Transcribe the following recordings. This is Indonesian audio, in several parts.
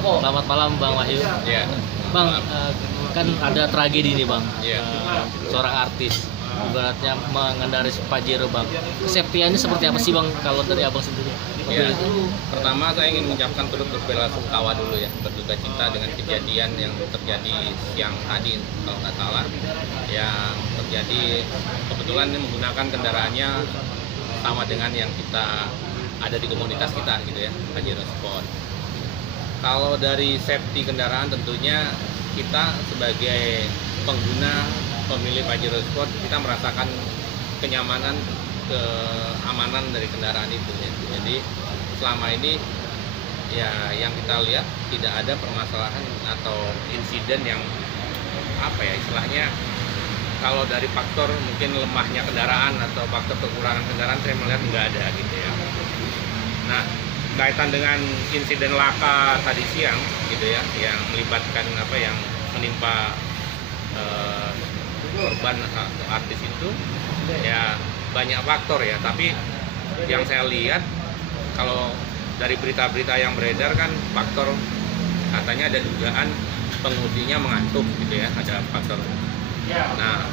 Selamat malam Bang Wahyu. Ya, Bang, kan ada tragedi nih Bang. Iya. Seorang artis ibaratnya mengendarai Pajero Bang. Kesetiaannya seperti apa sih Bang kalau dari Abang sendiri? ya. Pertama saya ingin mengucapkan turut berbela-sungkawa dulu ya, berduka cita dengan kejadian yang terjadi siang tadi kalau nggak salah, yang terjadi kebetulan ini menggunakan kendaraannya sama dengan yang kita ada di komunitas kita gitu ya, Pajero Sport. Kalau dari safety kendaraan tentunya kita sebagai pengguna pemilik Pajero Sport kita merasakan kenyamanan, keamanan dari kendaraan itu ya. Jadi selama ini ya yang kita lihat tidak ada permasalahan atau insiden yang apa ya istilahnya, kalau dari faktor mungkin lemahnya kendaraan atau faktor kekurangan kendaraan saya melihat nggak ada gitu ya. Nah, kaitan dengan insiden laka tadi siang gitu ya, yang melibatkan apa yang menimpa korban artis itu ya banyak faktor ya, tapi yang saya lihat kalau dari berita-berita yang beredar kan faktor katanya ada dugaan pengemudinya mengantuk gitu ya, ada faktor. Nah,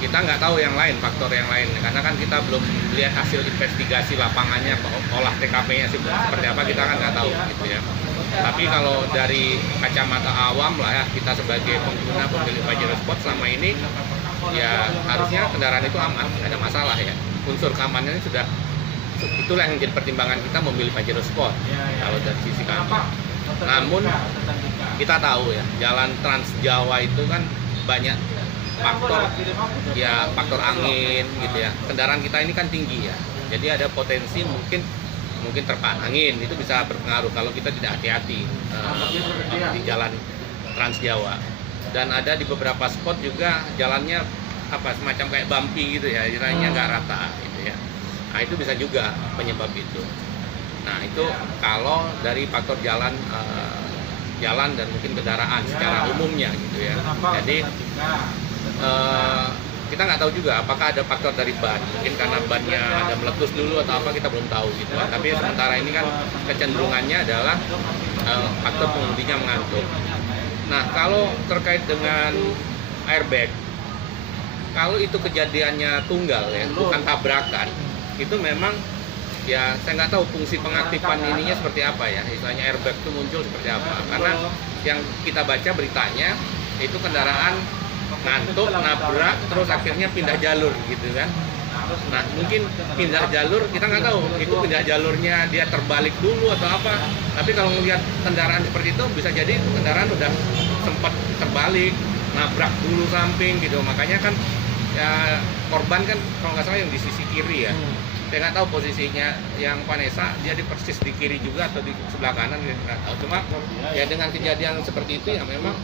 kita nggak tahu yang lain, faktor yang lain karena kan kita belum lihat hasil investigasi lapangannya, olah TKP-nya seperti apa kita kan nggak tahu gitu ya. Tapi kalau dari kacamata awam lah ya, kita sebagai pengguna pemilik Pajero Sport selama ini ya harusnya kendaraan itu aman, nggak ada masalah ya. Unsur keamanannya sudah, itulah yang menjadi pertimbangan kita memilih Pajero Sport kalau dari sisi kami. Namun kita tahu ya, jalan Trans Jawa itu kan banyak faktor ya, faktor angin gitu ya. Kendaraan kita ini kan tinggi ya, jadi ada potensi mungkin terpaan angin, itu bisa berpengaruh kalau kita tidak hati-hati di jalan Trans Jawa. Dan ada di beberapa spot juga jalannya apa semacam kayak bumpy gitu ya, jalannya nggak rata gitu ya. Nah itu bisa juga penyebab itu. Nah itu kalau dari faktor jalan dan mungkin kendaraan secara umumnya gitu ya. Jadi kita nggak tahu juga apakah ada faktor dari ban, mungkin karena bannya ada meletus dulu atau apa, kita belum tahu gitu kan. Tapi sementara ini kan kecenderungannya adalah faktor pengemudinya mengantuk. Nah kalau terkait dengan airbag, kalau itu kejadiannya tunggal ya, bukan tabrakan, itu memang ya saya nggak tahu fungsi pengaktifan ininya seperti apa ya, istilahnya airbag itu muncul seperti apa. Karena yang kita baca beritanya itu kendaraan ngantuk, nabrak, terus akhirnya pindah jalur gitu kan. Nah mungkin pindah jalur, kita nggak tahu itu pindah jalurnya dia terbalik dulu atau apa. Tapi kalau melihat kendaraan seperti itu, bisa jadi itu kendaraan udah sempat terbalik, nabrak dulu samping gitu. Makanya kan ya korban kan kalau nggak salah yang di sisi kiri ya. Saya nggak tahu posisinya yang Vanessa, dia di persis di kiri juga atau di sebelah kanan, nggak tahu. Cuma ya dengan kejadian seperti itu ya memang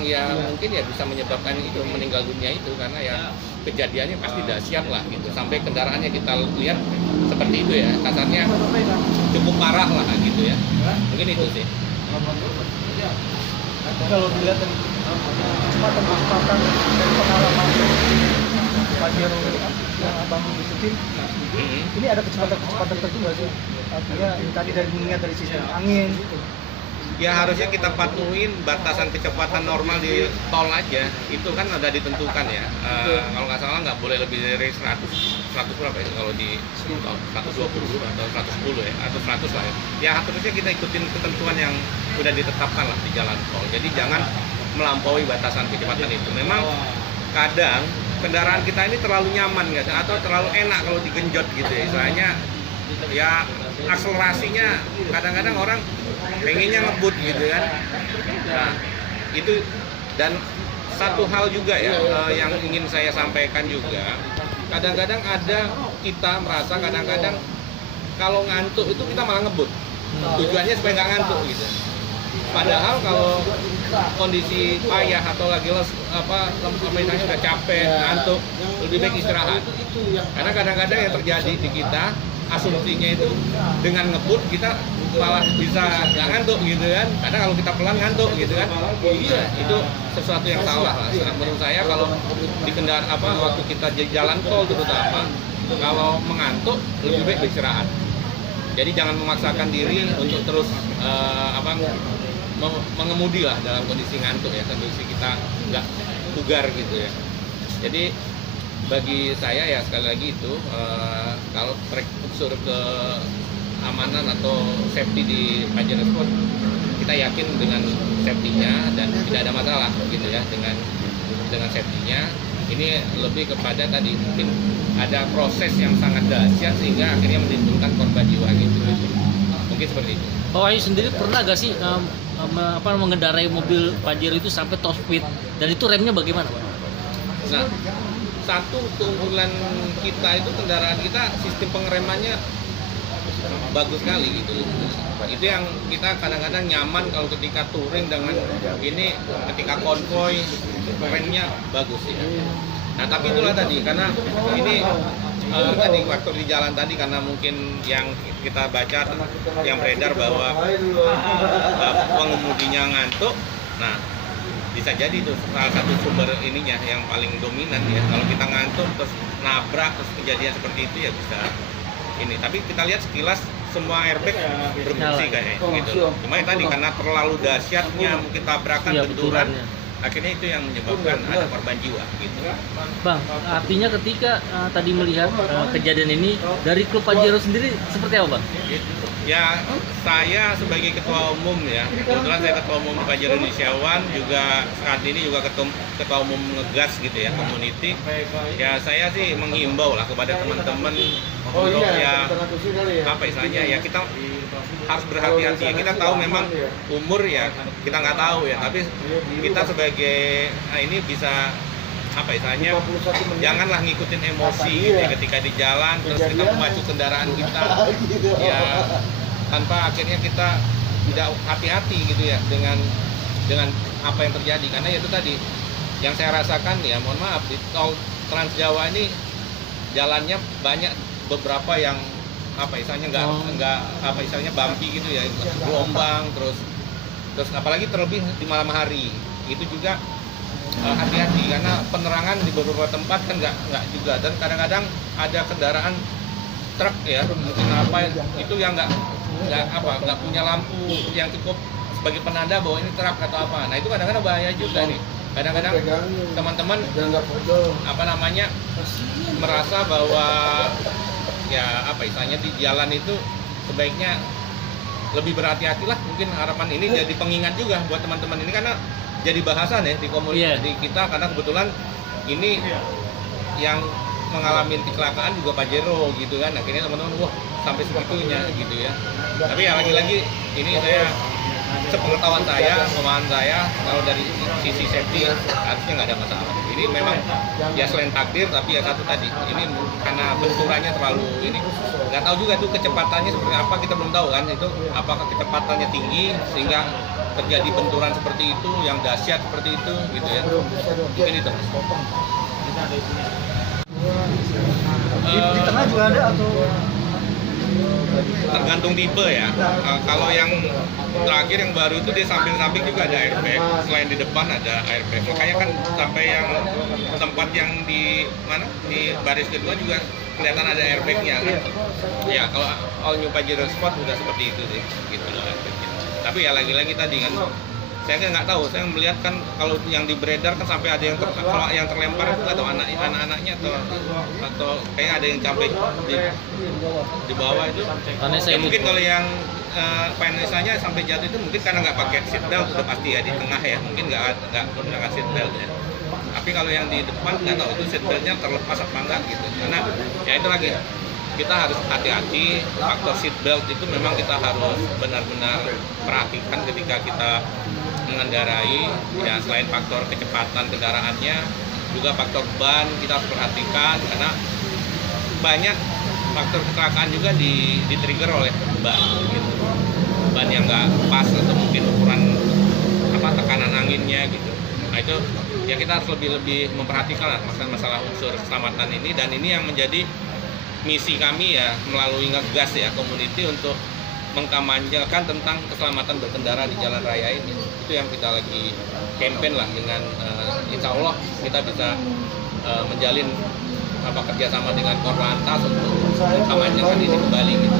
ya mungkin ya bisa menyebabkan itu meninggal dunia itu, karena ya kejadiannya pasti dahsyat lah gitu, sampai kendaraannya kita lihat seperti itu ya, kasarnya cukup parah lah gitu ya, mungkin itu sih. Kalau dilihat dari kecepatan dan pengalaman Pajero yang abang ikutin, ini ada kecepatan tertentu nggak sih? Artinya ini tadi dari mengingat dari sistem angin Ya harusnya kita patuhin batasan kecepatan normal di tol aja, itu kan ada ditentukan ya. Kalau nggak salah nggak boleh lebih dari 100 berapa ya kalau di tol, 120 atau 110 ya, atau 100 lah ya. Ya harusnya kita ikutin ketentuan yang udah ditetapkan lah di jalan tol. Jadi jangan melampaui batasan kecepatan itu. Memang kadang kendaraan kita ini terlalu nyaman gitu, atau terlalu enak kalau digenjot gitu ya. Istilahnya ya akselerasinya kadang-kadang orang pengennya ngebut gitu kan. Nah itu, dan satu hal juga ya yang ingin saya sampaikan juga, kadang-kadang ada kita merasa kadang-kadang kalau ngantuk itu kita malah ngebut, tujuannya supaya nggak ngantuk gitu. Padahal kalau kondisi payah atau lagi misalnya udah capek, ngantuk, lebih baik istirahat. Karena kadang-kadang yang terjadi di kita, asumsinya itu dengan ngebut kita malah bisa nggak ngantuk gitu kan. Karena kalau kita pelan ngantuk gitu kan. Iya, itu sesuatu yang salah lah. Menurut saya kalau di kendaraan waktu kita jalan tol terutama, kalau mengantuk lebih baik beristirahat. Jadi jangan memaksakan diri untuk terus mengemudi lah dalam kondisi ngantuk ya, kondisi kita nggak bugar gitu ya. Jadi bagi saya ya sekali lagi itu kalau trek unsur keamanan atau safety di Pajero Sport, kita yakin dengan safety-nya dan tidak ada masalah gitu ya dengan safety-nya. Ini lebih kepada tadi mungkin ada proses yang sangat dahsyat sehingga akhirnya menimbulkan korban jiwa gitu. Mungkin seperti itu. Pak Wahyu sendiri pernah gak sih mengendarai mobil Pajero itu sampai top speed dan itu remnya bagaimana, Pak? Nah, satu keunggulan kita itu kendaraan kita sistem pengeremannya bagus sekali gitu. Itu yang kita kadang-kadang nyaman kalau ketika touring dengan ini, ketika konvoy remnya bagus ya. Nah tapi itulah tadi karena ini tadi waktu di jalan tadi karena mungkin yang kita baca yang beredar bahwa pengemudinya ngantuk. Nah bisa jadi itu salah satu sumber ininya yang paling dominan ya. Kalau kita ngantuk terus nabrak terus kejadian seperti itu ya bisa ini. Tapi kita lihat sekilas semua airbag berfungsi kayaknya gitu. Cuma tadi karena terlalu dahsyatnya mungkin tabrakan benturan, akhirnya itu yang menyebabkan ada korban jiwa gitu. Bang, artinya ketika tadi melihat kejadian ini dari klub Pajero sendiri seperti apa, Bang? Ya, saya sebagai ketua umum ya, kebetulan saya ketua umum Pajero Indonesia One, juga saat ini juga ketua umum Ngegas gitu ya, community. Ya saya sih menghimbau lah kepada teman-teman untuk ya apa istilahnya ya, kita harus berhati-hati ya. Kita tahu memang umur ya kita nggak tahu ya, tapi kita sebagai ini bisa apa istilahnya, janganlah ngikutin emosi gitu ya, ketika di jalan terus kita memacu kendaraan kita ya tanpa akhirnya kita tidak hati-hati gitu ya dengan apa yang terjadi. Karena itu tadi yang saya rasakan ya, mohon maaf, di tol Trans Jawa ini jalannya banyak beberapa yang apa istilahnya nggak apa istilahnya bumpy gitu ya, gelombang terus apalagi terlebih di malam hari itu juga hati-hati karena penerangan di beberapa tempat kan nggak juga, dan kadang-kadang ada kendaraan truk ya mungkin apa itu yang nggak punya lampu yang cukup sebagai penanda bahwa ini truk atau apa. Nah itu kadang-kadang bahaya juga nih. Kadang-kadang teman-teman apa namanya merasa bahwa ya apa istilahnya di jalan itu sebaiknya lebih berhati-hatilah. Mungkin harapan ini jadi pengingat juga buat teman-teman ini, karena jadi bahasan ya di komunitas di kita, karena kebetulan ini yang mengalami kecelakaan juga Pajero gitu kan. Akhirnya teman-teman wah sampai segitunya gitu ya. Tapi ya lagi-lagi ini saya sepengetahuan saya, pemahaman saya, kalau dari sisi safety harusnya nggak ada masalah. Ini memang ya selain takdir, tapi ya satu tadi ini karena benturannya terlalu ini, nggak tahu juga tuh kecepatannya seperti apa, kita belum tahu kan itu apakah kecepatannya tinggi sehingga terjadi benturan seperti itu yang dahsyat seperti itu gitu ya. Mungkin itu. Di tengah juga ada atau tergantung tipe ya. Kalau yang terakhir yang baru itu di samping-samping juga ada airbag, selain di depan ada airbag. Makanya kan sampai yang tempat yang di mana di baris kedua juga kelihatan ada airbagnya kan. Ya kalau all new Pajero Sport udah seperti itu sih, gitu loh airbagnya. Tapi ya lagi-lagi tadi kan saya kan nggak tahu, saya melihat kan kalau yang beredar kan sampai ada kalau yang terlempar itu atau anak-anaknya atau kayak ada yang sampai di bawah itu. Ya mungkin kalau yang Vanessa-nya sampai jatuh itu mungkin karena nggak pakai seat belt, udah pasti ya di tengah ya, mungkin nggak menggunakan seat belt ya. Tapi kalau yang di depan nggak tahu itu seat beltnya terlepas apa enggak gitu. Karena ya itu lagi kita harus hati-hati, faktor seat belt itu memang kita harus benar-benar perhatikan ketika kita mengendarai ya. Selain faktor kecepatan kendaraannya juga faktor ban kita harus perhatikan, karena banyak faktor kecelakaan juga di trigger oleh ban gitu. Ban yang nggak pas atau mungkin ukuran apa tekanan anginnya gitu. Nah itu ya kita harus lebih memperhatikan lah masalah unsur keselamatan ini, dan ini yang menjadi misi kami ya melalui Ngegas ya community untuk mengkampanyekan tentang keselamatan berkendara di jalan raya ini. Itu yang kita lagi campaign lah dengan insya Allah kita bisa menjalin kerjasama dengan Korlantas untuk mengamankan ini kembali gitu.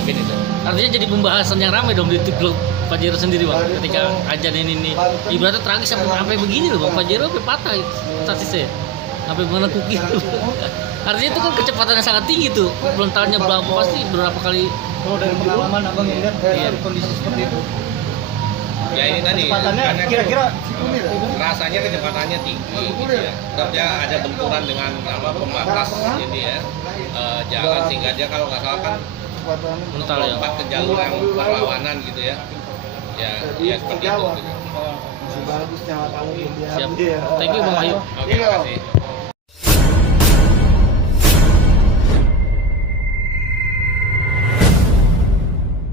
Mungkin itu. Artinya jadi pembahasan yang ramai dong di klub Pajero sendiri bang. Ketika ajan ini ibaratnya tragis sampai begini loh bang. Pajero sampai patah statisnya, sampai menekuk gitu. Artinya itu kan kecepatan yang sangat tinggi tuh. Frontalnya berapa pasti berapa kali. Kalau dari pengalaman abang melihat kondisi seperti itu, Ya ini tadi kecepatannya karena kira-kira rasanya kecepatannya tinggi gitu ya. Terusnya ada benturan dengan pembatas ini ya jalan, sehingga dia kalau nggak salah kan Mental ya. lompat ke jalur yang berlawanan gitu ya. Ya seperti itu. Siap. Thank you bang Wahyu. Oke, makasih.